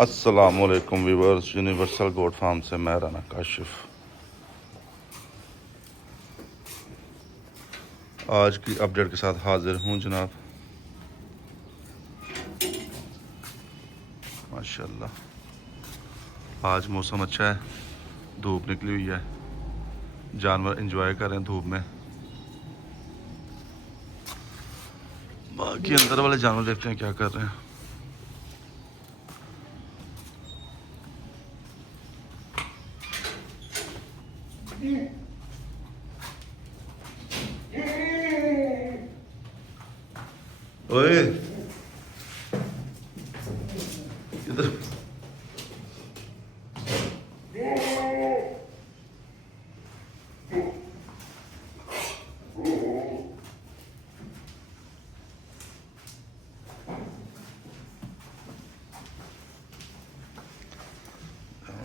अस्सलामुअलैकुम viewers, universal goat farm से मैं राना काशिफ आज की अपडेट के साथ हाजिर हूँ जनाब। माशाल्लाह आज मौसम अच्छा है, धूप निकली हुई है, जानवर एंजॉय कर रहे हैं धूप में। बाकी अंदर वाले जानवर देखते हैं क्या कर रहे हैं। ओए इधर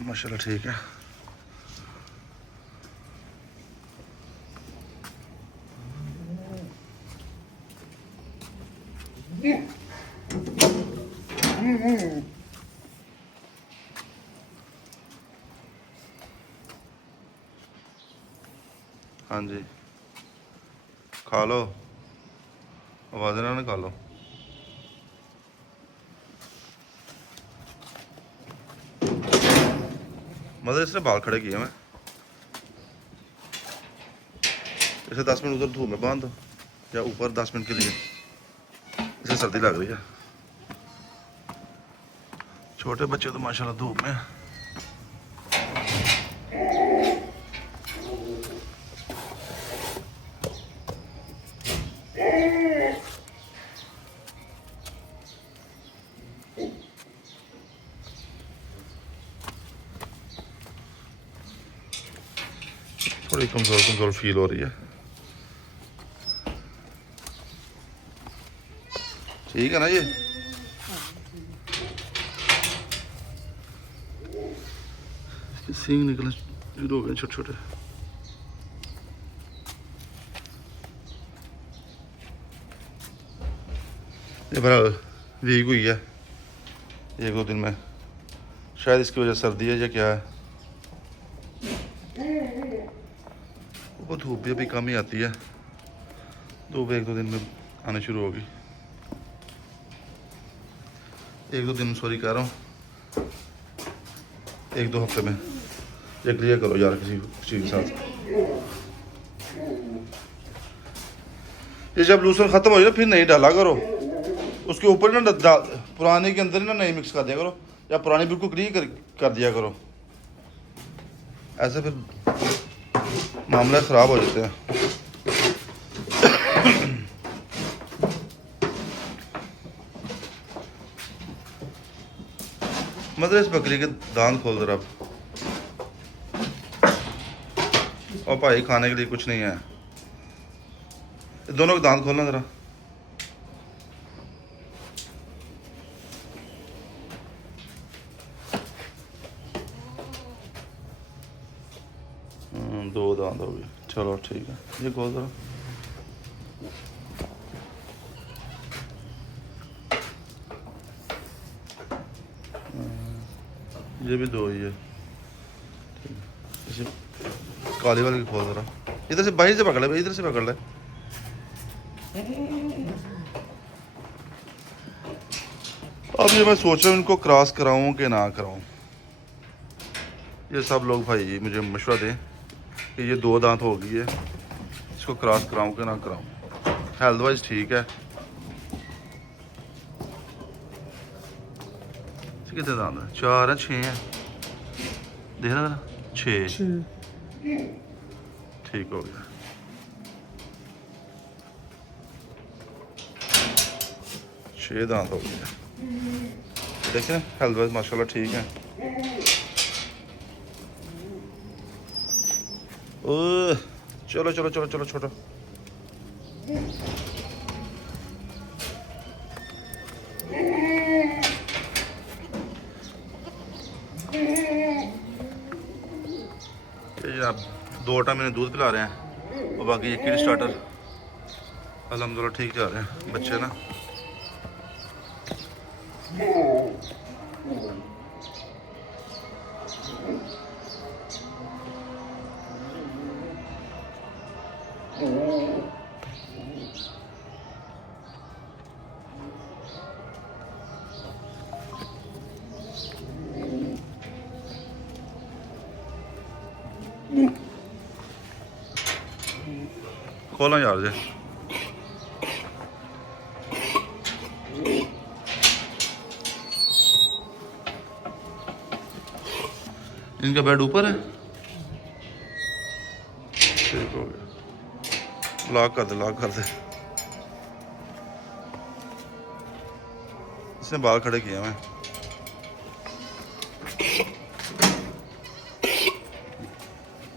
माशाल्लाह ठीक है। हाँ जी, खा लो, आवाज़ ना निकालो। मतलब इसने बाल खड़े किए मैं इसे 10 मिनट उधर धूप में बांध दो या ऊपर 10 मिनट के लिए। इसे सर्दी लग रही है। छोटे बच्चे तो माशाल्लाह धूप में। थोड़ी कमज़ोर कमज़ोर फील हो रही है। ठीक है ना, ये सींग निकले शुरू हो गए छोटे छोटे। ये बड़ा वीक हुई है 1-2 दिन में, शायद इसकी वजह सर्दी है या क्या है। वो धूप भी अभी कम ही आती है, धूप 1-2 दिन में आने शुरू होगी। 1-2 दिन सॉरी कह रहा हूँ, 1-2 हफ्ते में ये क्लियर करो यार किसी चीज़ के साथ। ये जब लूसर ख़त्म हो जाए फिर नहीं डाला करो, उसके ऊपर ना पुराने के अंदर ही ना नहीं मिक्स कर दिया करो, या पुरानी बिल्कुल क्लियर कर दिया करो। ऐसे फिर मामला ख़राब हो जाते हैं। मतलब इस बकरी के दांत खोल जरा। और भाई खाने के लिए कुछ नहीं है, दोनों के दांत खोलना जरा। दो दांत हो गए, चलो ठीक है, ये खोल जरा। ये भी 2 ही है, ठीक है। इसे काली वाले की खोल जरा, इधर से बाहर से पकड़ ले भाई, इधर से पकड़ ले। अब ये मैं सोच रहा हूँ इनको क्रॉस कराऊँ कि ना कराऊँ। ये सब लोग भाई मुझे मशवरा दें कि ये 2 दांत हो गई है, इसको क्रॉस कराऊँ कि ना कराऊँ। हेल्थ वाइज ठीक है। कितने दांत हैं? 4 हैं 6 हैं, देखना जरा, 6 ठीक हो गया। 6 दांत हो गए, देखिए ना, हेल्थ वाइज माशाल्लाह ठीक है। ओह चलो चलो चलो चलो छोटो। ये आप 2 टाइम मैंने दूध पिला रहे हैं, और बाकी ये किड स्टार्टर अल्हम्दुलिल्लाह ठीक जा रहे हैं बच्चे ना। खोला यार जे। इनका बेड ऊपर है, ठीक हो गया। लॉक कर दे, लॉक कर दे। इसने बाल खड़े किए मैं।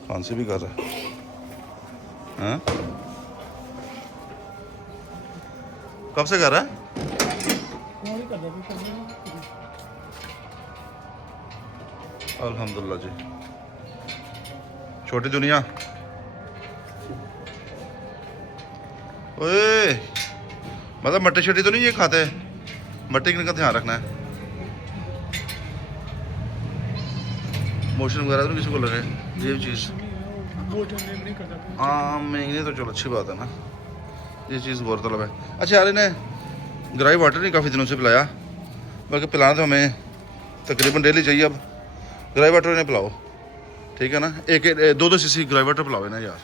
खांसी भी कर रहा है। हाँ? कब से कर रहा है? अल्हम्दुलिल्लाह जी। छोटी दुनिया। ओए, मतलब मट्टी शट्टी तो नहीं ये खाते? मट्टी का ध्यान रखना है। मोशन वगैरह तो नहीं किसी को लगे ये चीज़। हाँ महंगी तो चलो अच्छी बात है ना, ये चीज़ गौरतलब है। अच्छा यार इन्हें ग्राई वाटर नहीं काफ़ी दिनों से पिलाया, बल्कि पिलाना तो हमें तकरीबन डेली चाहिए। अब ग्राई वाटर इन्हें पिलाओ, ठीक है ना। एक 2-2 सीसी ग्राई वाटर पिलाओ ना यार।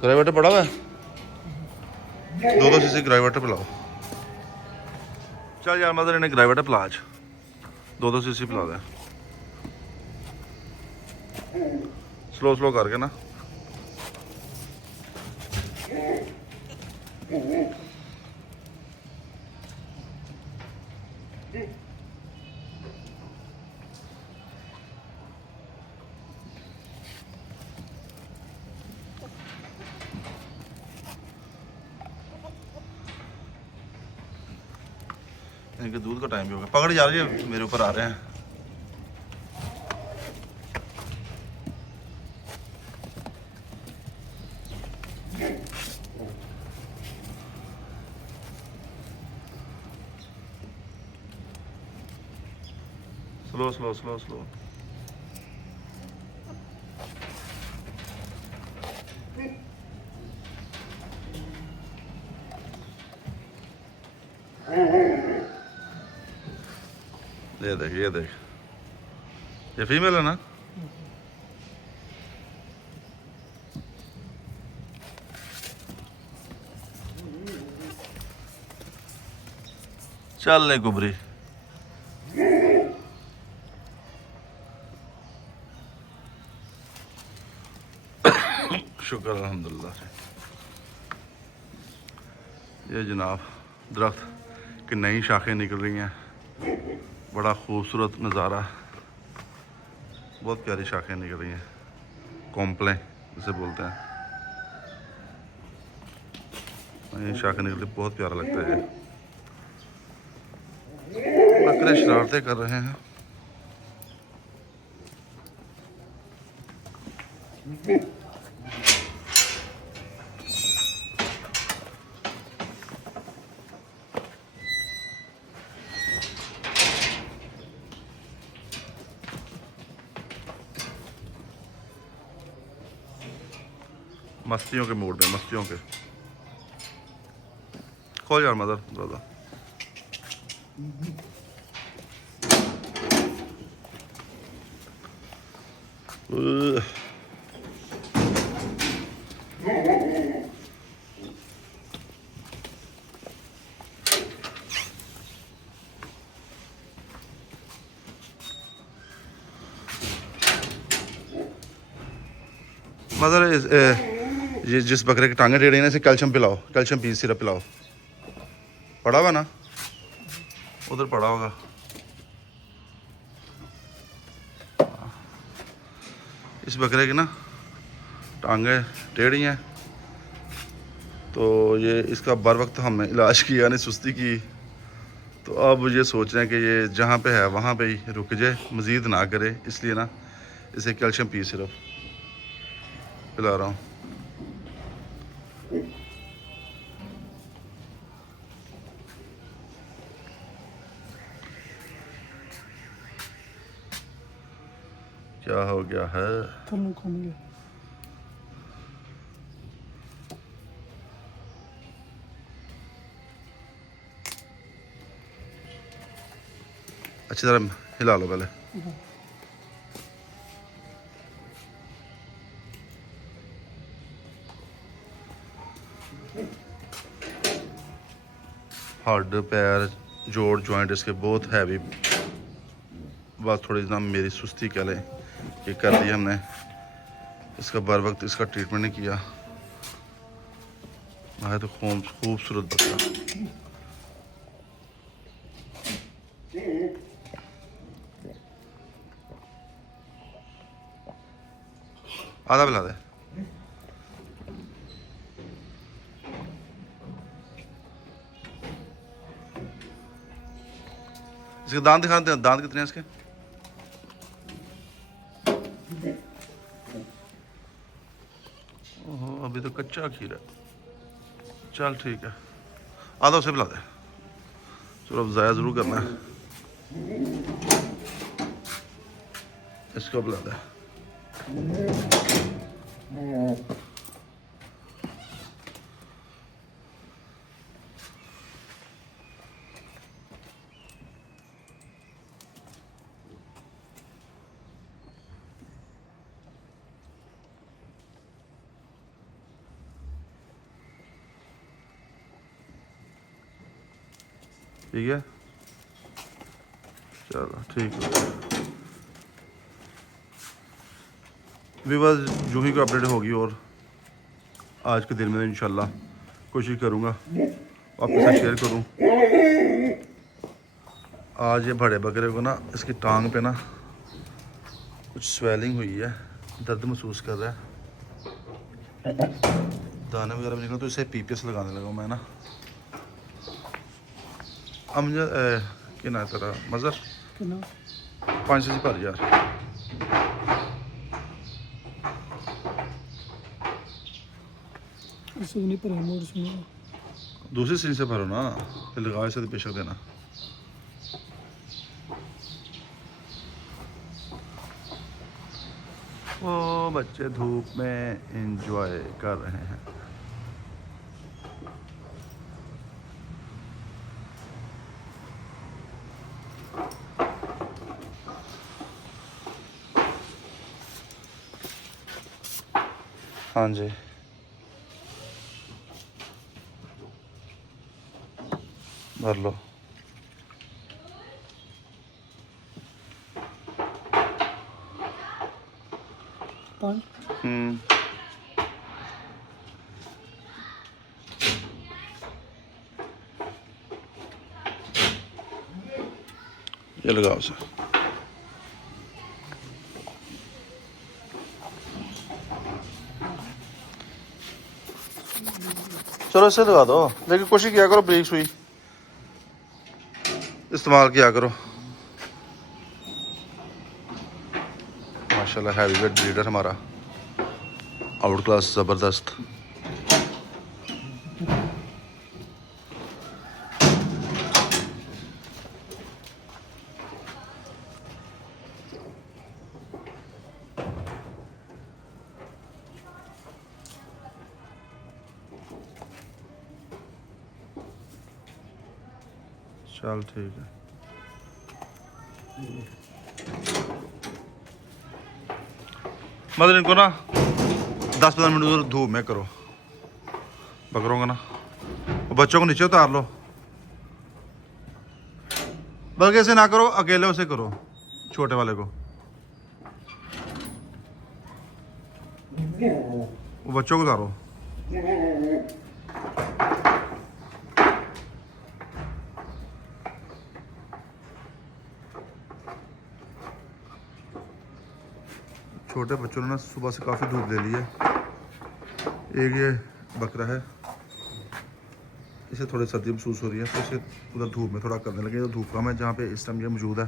ग्राई वाटर पड़ा हुआ है, 2-2 सीसी ग्राई वाटर पिलाओ। चल यार मदर इन्हें ग्राई वाटर पिला, आज 2-2 सीसी पिला दे, स्लो स्लो करके ना। इनके दूध का टाइम भी हो गया। पकड़ जा रही है, मेरे ऊपर आ रहे हैं। Slow slow slow slow. ये देख, ये देख, ये फीमेल है ना। चल ले गुबरी। शुक्र अल्हम्दुलिल्लाह से। ये जनाब दरख्त की नई शाखें निकल रही हैं, बड़ा खूबसूरत नज़ारा, बहुत प्यारी शाखें निकल रही हैं। कॉम्प्लें जिसे बोलते हैं, ये शाखें निकलती बहुत प्यारा लगता है। बकरे शरारतें कर रहे हैं। मस्तियों के मूड में, मस्तियों के। खोल यार मदर दादा। मदर ये जिस बकरे की टांगे टेढ़ी हैं इसे कैल्शियम पिलाओ, कैल्शियम पी सिरप पिलाओ। पड़ा हुआ ना, उधर पड़ा होगा। इस बकरे की ना टांगे टेढ़ी हैं, तो ये इसका बर वक्त हमने इलाज किया, नहीं सुस्ती की। तो अब ये सोच रहे हैं कि ये जहाँ पे है वहाँ पे ही रुक जाए, मज़ीद ना करे, इसलिए ना इसे कैल्शियम पी सिरप पिला रहा हूँ। क्या हो गया है? अच्छी तरह हिला लो पहले। हड्ड पैर जोड़ जॉइंट इसके बहुत हैवी, बस थोड़ी ना मेरी सुस्ती कह लें ये कर दिया हमने। इसका बर वक्त इसका ट्रीटमेंट नहीं किया। है तो खूबसूरत बच्चा। आधा पिला दे। इसके दांत दिखा दे, दांत कितने हैं इसके? ओहो अभी तो कच्चा खीर है। चल ठीक है, आधा उसे पिला दे। चलो अब ज़ाया ज़रूर करना है, इसको पिला दे। ठीक है, चलो ठीक है। विवाद जो ही कोई अपडेट होगी और आज के दिन में इंशाल्लाह कोशिश करूँगा आपके साथ शेयर करूँ। आज ये बड़े बकरे को ना इसकी टांग पे ना कुछ स्वेलिंग हुई है, दर्द महसूस कर रहा है, दाने वगैरह निकल, तो इसे पीपीएस लगाने लगा मैं ना। अब मुझे कि ना तेरा मज़र 500 पर यार। दूसरी सीन से भरो ना, फिर लगा से पेशक देना। वो बच्चे धूप में एंजॉय कर रहे हैं। हाँ जी, भर लो। ये लगाओ सर। चलो इसे लगा दो, लेकिन कोशिश किया करो ब्रेक सुई इस्तेमाल किया करो। माशाल्लाह हैवी वेट ब्रीडर हमारा, आउट क्लास ज़बरदस्त। चल ठीक है। मतलब इनको ना 10-15 मिनट उधर धूप में करो बकरों का ना, और बच्चों को नीचे उतार लो। बल्कि ऐसे ना करो, अकेले उसे करो, छोटे वाले को। वो बच्चों को उतारो। छोटे बच्चों ने ना सुबह से काफ़ी धूप ले ली है। एक ये बकरा है, इसे थोड़ी सर्दी महसूस हो रही है, तो इसे उधर धूप में थोड़ा करने लगे। तो धूप कम है जहाँ पे इस टाइम ये मौजूद है,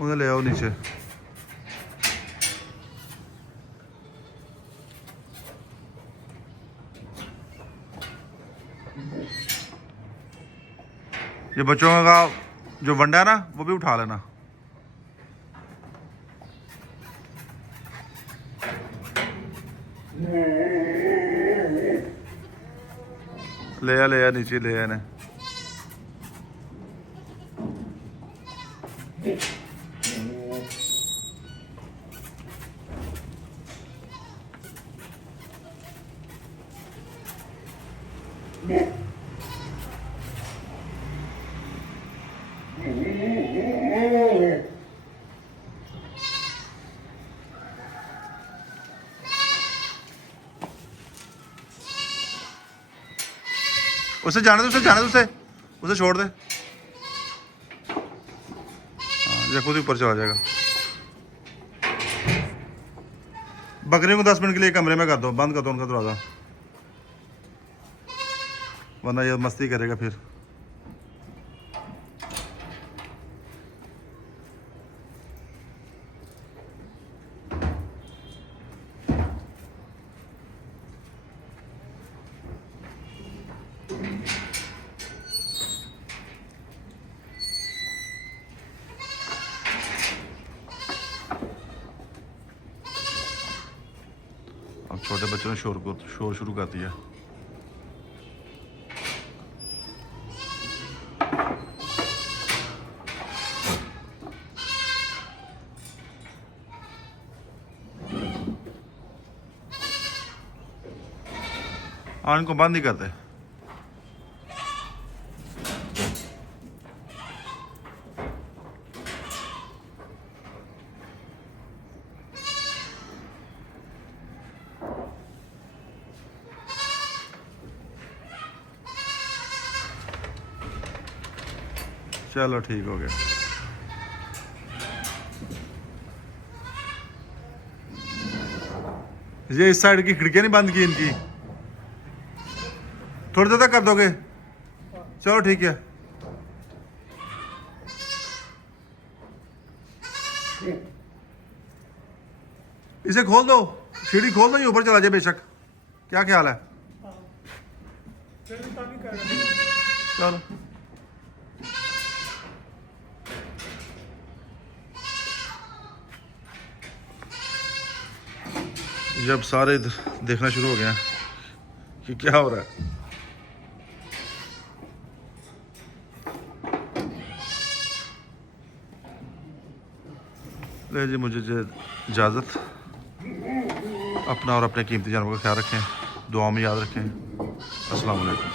उन्हें ले आओ नीचे। ये बच्चों का जो वंडा है ना वो भी उठा लेना। ले आ नीचे ले आ। उसे जाने दे, उसे छोड़ दे। हाँ, ये खुद ही ऊपर चला जाएगा। बकरी को 10 मिनट के लिए कमरे में कर दो, बंद कर दो उनका दरवाज़ा, वरना ये मस्ती करेगा फिर। अब छोटे बच्चों ने शोर शुरू कर दिया। हाँ, इनको बंद ही करते। चलो ठीक हो गया। ये इस साइड की खिड़कियां नहीं बंद की इनकी, थोड़ी देर तक कर दोगे? चलो ठीक है। इसे खोल दो, सीढ़ी खोल दो, ये ऊपर चला जाए बेशक। क्या ख्याल है? चलो जब सारे देखना शुरू हो गए हैं कि क्या हो रहा है। ले जी, मुझे इजाज़त। अपना और अपने कीमती जानवरों का ख्याल रखें, दुआ में याद रखें। अस्सलाम वालेकुम।